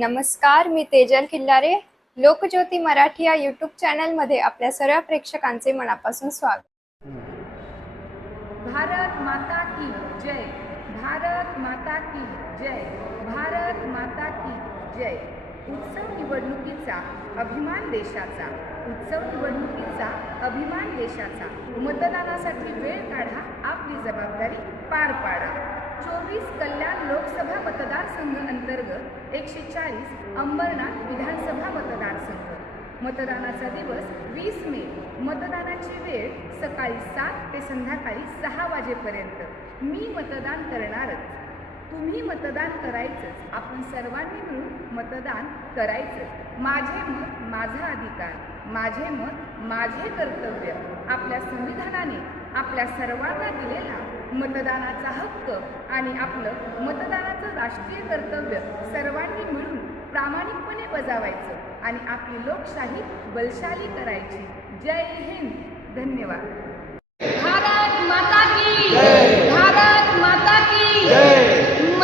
नमस्कार मी तेजल किल्लारे लोकज्योती मराठी या यूट्यूब चॅनलमध्ये आपल्या सर्व प्रेक्षकांचे मनापासून स्वागत. भारत माता की जय. भारत माता की जय. भारत माता की जय. उत्सव निवडणुकीचा अभिमान देशाचा. उत्सव निवडणुकीचा अभिमान देशाचा. मतदानासाठी वेळ काढा आपली जबाबदारी पार पाडा. चोवीस कल्याण लोकसभा मतदारसंघ अंतर्गत एकशे चाळीस अंबरनाथ विधानसभा मतदारसंघ. मतदानाचा दिवस वीस मे. मतदानाची वेळ सकाळी सात ते संध्याकाळी सहा वाजेपर्यंत. मी मतदान करणारच. तुम्ही मतदान करायचंच. आपण सर्वांनी मिळून मतदान करायचंच. माझे मत माझा अधिकार. माझे मत माझे कर्तव्य आपल्या संविधानाने आपल्या सर्वांना दिलेला मतदानाचा हक्क आणि आपलं मतदानाचं राष्ट्रीय कर्तव्य सर्वांनी मिळून प्रामाणिकपणे बजावायचं आणि आपली लोकशाही बलशाली करायची. जय हिंद. धन्यवाद. भारत माता की भारत माता की.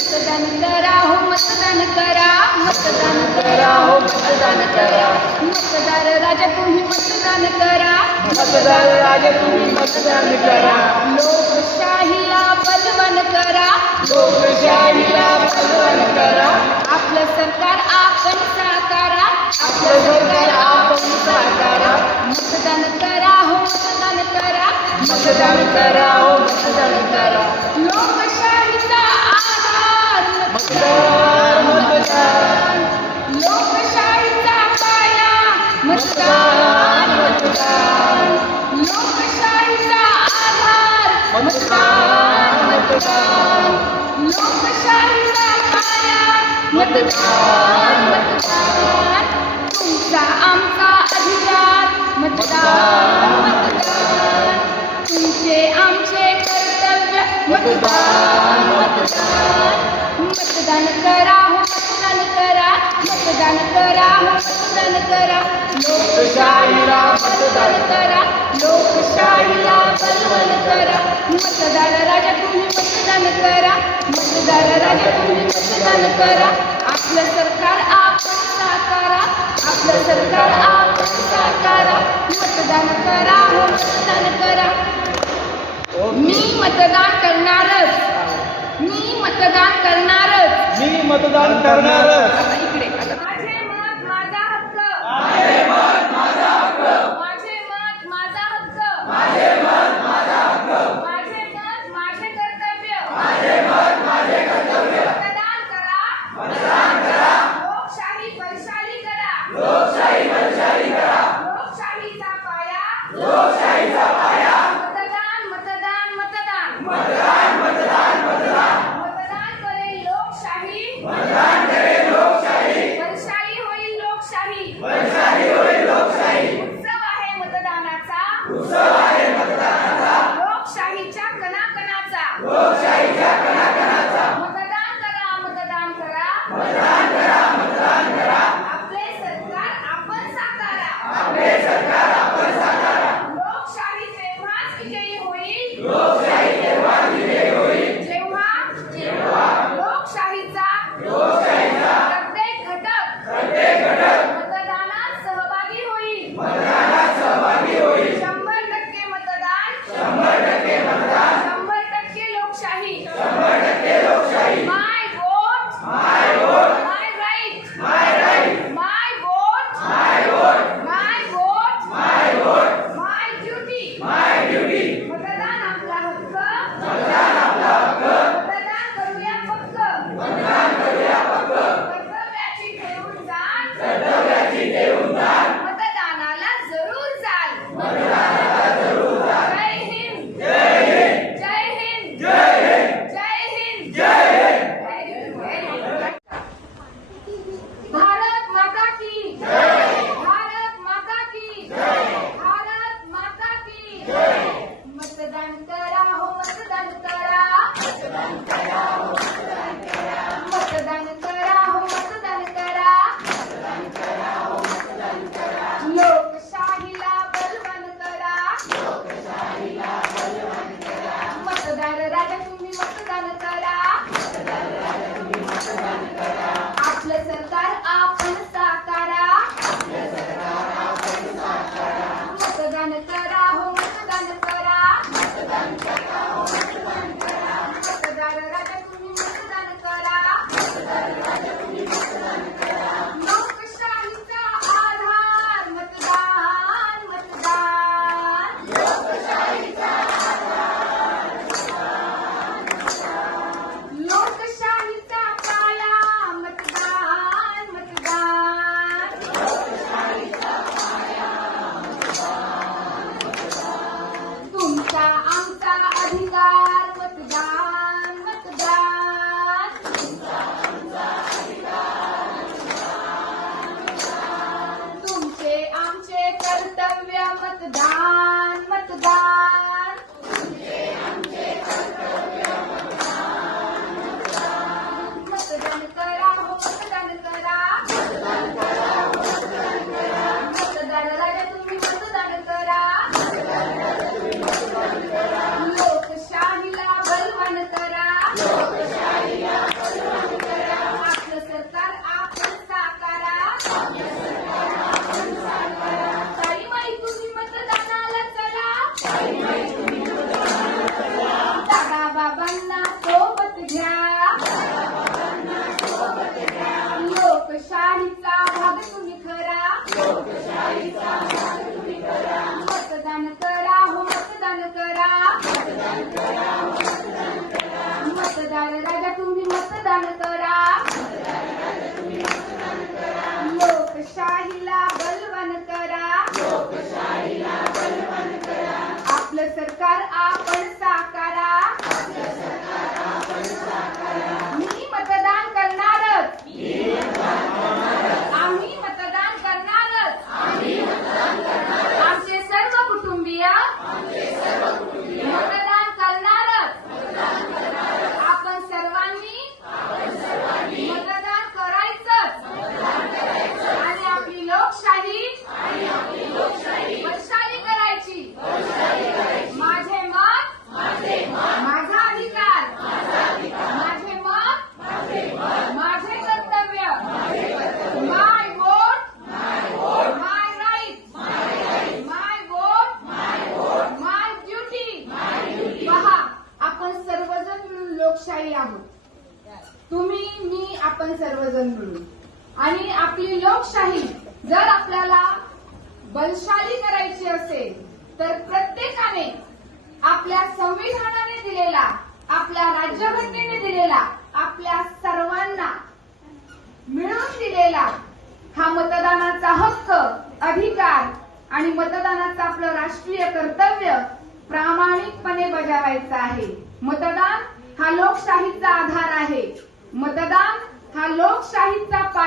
मतदान करा हो मतदान करा मतदान करा हो मतदान करा. मतदार राजा तुम्ही मतदान करा. मतदार राजा तुम्ही मतदान करा. लोकशाहीला बलवान करा. लोकशाहीला बलवान करा. आपलं सरकार आपण साकारा. आपलं सरकार आपण साकारा. मतदान करा हो मतदान करा. मतदान करा हो मतदान लोकशाहीचा पाया मतदान मतदान. लोकशाहीचा आधार मतदान मतदान. लोकशाहीचा पाया मतदान मतदान. तुमचा आमचा अधिकार मतदान मतदान. तुमचे आमचे कर्तव्य मतदान मतदान. मतदान करा हो मतदान करा मतदान करा हो मतदान करा. लोकशाहीला मतदान करा लोकशाहीला बलवान करा. मतदार राजा तुम्ही मतदान करा मतदार राजा तुम्ही मतदान करा. आपलं सरकार आपण साकारा आपलं सरकार आपण साकारा मतदान करा हो मतदान करा. मी मतदान करणारच. मी मतदान करणारच. मी मतदान करणारच. आता इकडे आता. माझे मत माझा हक्क. माझे मत माझा हक्क. माझे मत माझा हक्क. माझे मत माझा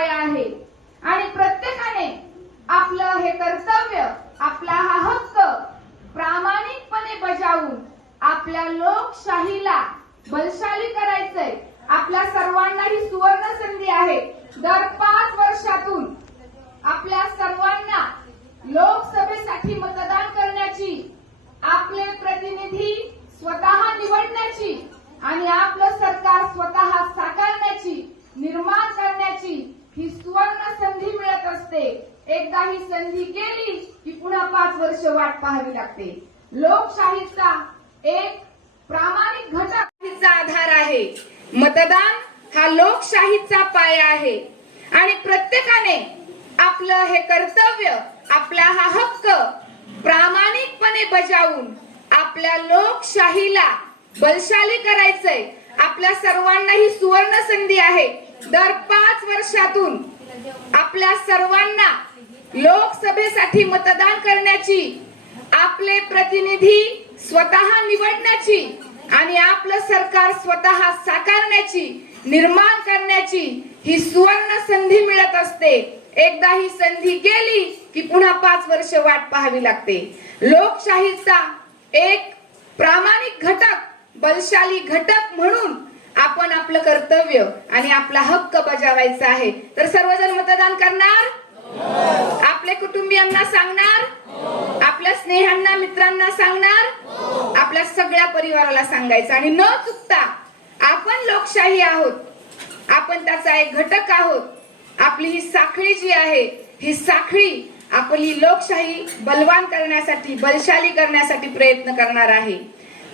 लोकशाहीचा आहे. आणि प्रत्येकाने आपलं हे कर्तव्य आपला हा हक्क प्रामाणिकपणे बजावून आपल्या लोकशाहीला बलशाली करायचंय. आपल्या सर्वांना ही सुवर्ण संधी आहे. दर पाच वर्षातून आपल्या सर्वांना लोकसभेसाठी मतदान करण्याची आपले प्रतिनिधी स्वतः निवडण्याची आणि आपलं सरकार स्वतः साकारण्याची निर्माण करण्याची ही सुवर्ण संधी मिळत असते. एकदा ही संधी गेली की पुन्हा पाच वर्ष वाट पाहावी लागते. लोकशाहीचा एक प्रामाणिक घटक आधार आहे. मतदान हा लोकशाहीचा पाया आहे. आणि प्रत्येकाने आपलं हे कर्तव्य आपला हा हक्क प्रामाणिकपणे बजावून आपल्या लोकशाहीला बलशाली करायचंय. आपल्या सर्वांना ही सुवर्ण संधी आहे. दर पाच वर्षातून आपल्या सर्वांना लोकसभेसाठी मतदान करण्याची आपले प्रतिनिधी स्वतः निवडण्याची आणि आपलं सरकार स्वतः साकारण्याची निर्माण करण्याची ही सुवर्ण संधी मिळत असते. एकदा ही संधी गेली की पुन्हा पाच वर्ष वाट पाहावी लागते. लोकशाहीचा एक प्रामाणिक घटक बलशाली घटक म्हणून आपण आपलं कर्तव्य आणि आपला हक्क बजावायचा आहे. तर सर्वजण मतदान करणार? आपल्या कुटुंबियांना सांगणार? आपल्या स्नेहांना मित्रांना सांगणार? आपल्या सगळ्या परिवाराला सांगायचं. आणि न चुकता आपण लोकशाही आहोत. आपण त्याचा एक घटक आहोत. आपली ही साखळी जी आहे ही साखळी आपली लोकशाही बलवान करण्यासाठी बलशाली करण्यासाठी प्रयत्न करणार आहे.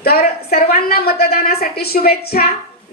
तर सर्वांना मतदानासाठी शुभेच्छा.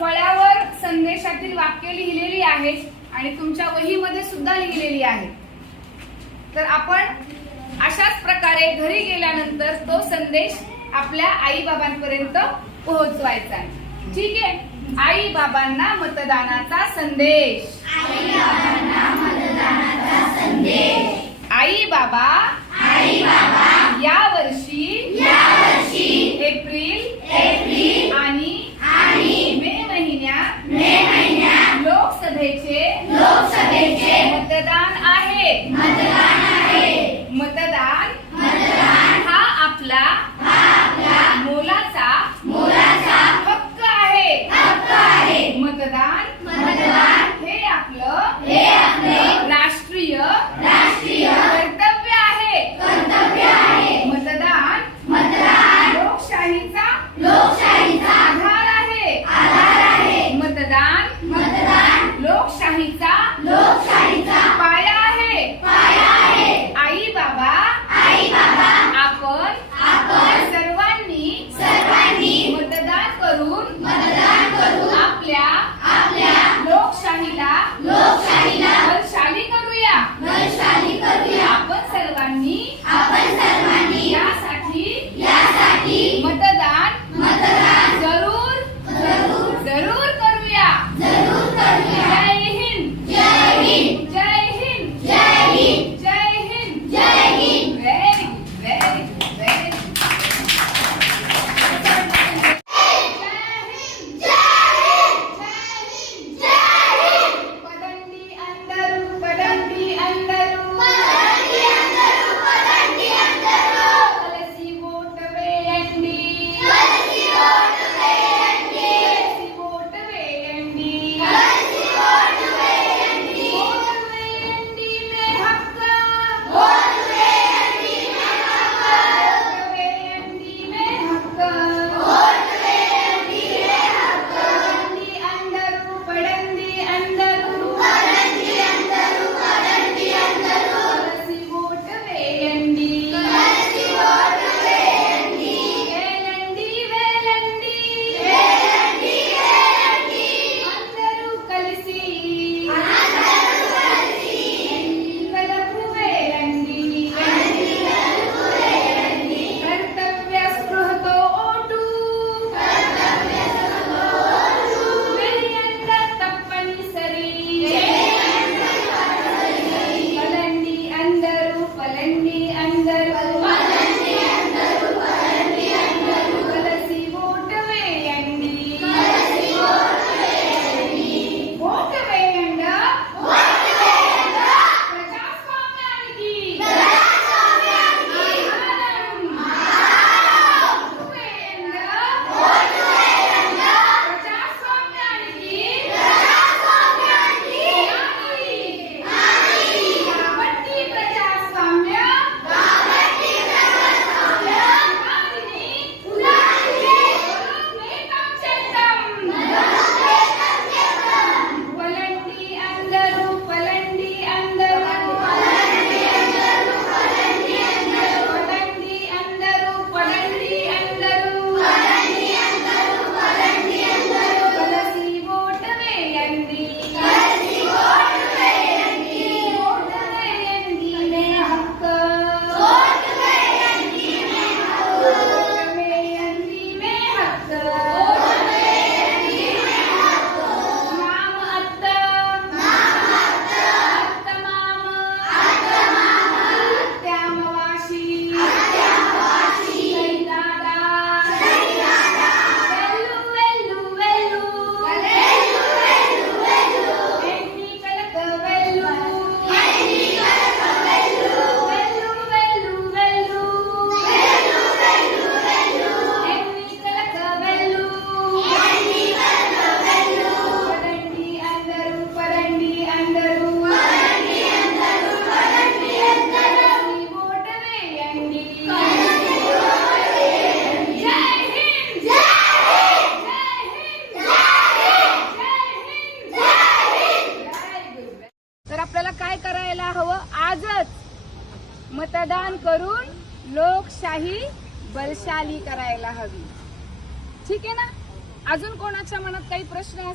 फळ्यावर संदेशातील वाक्य लिहिलेली आहेत आणि तुमच्या वहीमध्ये सुद्धा लिहिलेली आहेत तर आपण अशाच प्रकारे घरी गेल्यानंतर तो संदेश आपल्या आई बाबांपर्यंत पोहोचवायचा आहे. ठीक आहे? आई बाबांना मतदानाचा संदेश. आई बाबा या वर्षी एप्रिल आणि मे महिन्यात लोकसभेचे मतदान आहे. मतदान हा आपला मोलाचा हक्क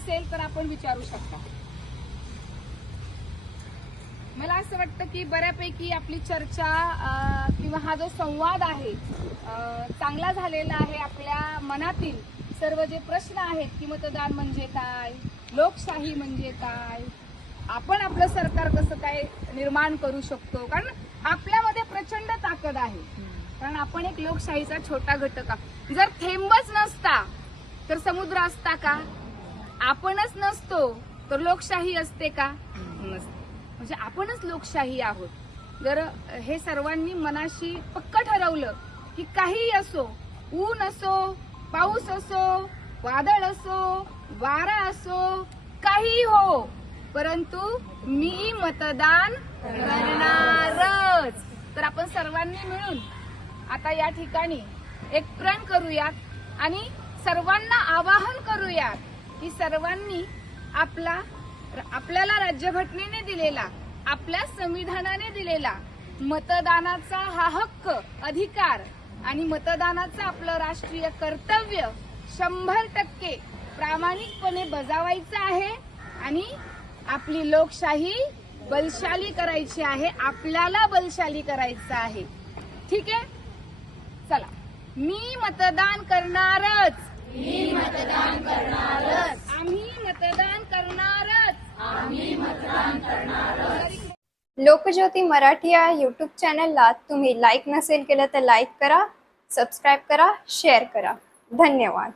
असेल तर आपण विचारू शकता. मला असं वाटतं की बऱ्यापैकी आपली चर्चा किंवा हा जो संवाद आहे चांगला झालेला आहे आपल्या मनातील सर्व जे प्रश्न आहेत की मतदान म्हणजे काय लोकशाही म्हणजे काय आपण आपलं सरकार कसं काय निर्माण करू शकतो? कारण आपल्यामध्ये प्रचंड ताकद आहे. कारण आपण एक लोकशाहीचा छोटा घटक आहोत. जर थेंबच नसता तर समुद्र असता का? आपणच नसतो तर लोकशाही असते का? नसते. म्हणजे आपणच लोकशाही आहोत. जर हे सर्वांनी मनाशी पक्क ठरवलं की काही असो ऊन असो पाऊस असो वादळ असो वारा असो काही हो परंतु मी मतदान करणारच. तर आपण सर्वांनी मिळून आता या ठिकाणी एक प्रण करूयात आणि सर्वांना आवाहन करूयात. की सर्वांनी आपला आपल्याला राज्यघटनेने दिलेला आपल्या संविधानाने दिलेला मतदानाचा हा हक्क अधिकार आणि मतदानाचं आपलं राष्ट्रीय कर्तव्य शंभर टक्के प्रामाणिकपणे बजावायचं आहे आणि आपली लोकशाही बलशाली करायची आहे आपल्याला बलशाली करायचं आहे. ठीक आहे? चला. मी मतदान करणारच. मी मतदान करणारच. आम्ही मतदान करणारच. आम्ही मतदान करणारच. लोकज्योती मराठी या यूट्यूब चॅनलला तुम्ही लाईक नसेल केलं तर लाईक करा सबस्क्राईब करा शेअर करा. धन्यवाद.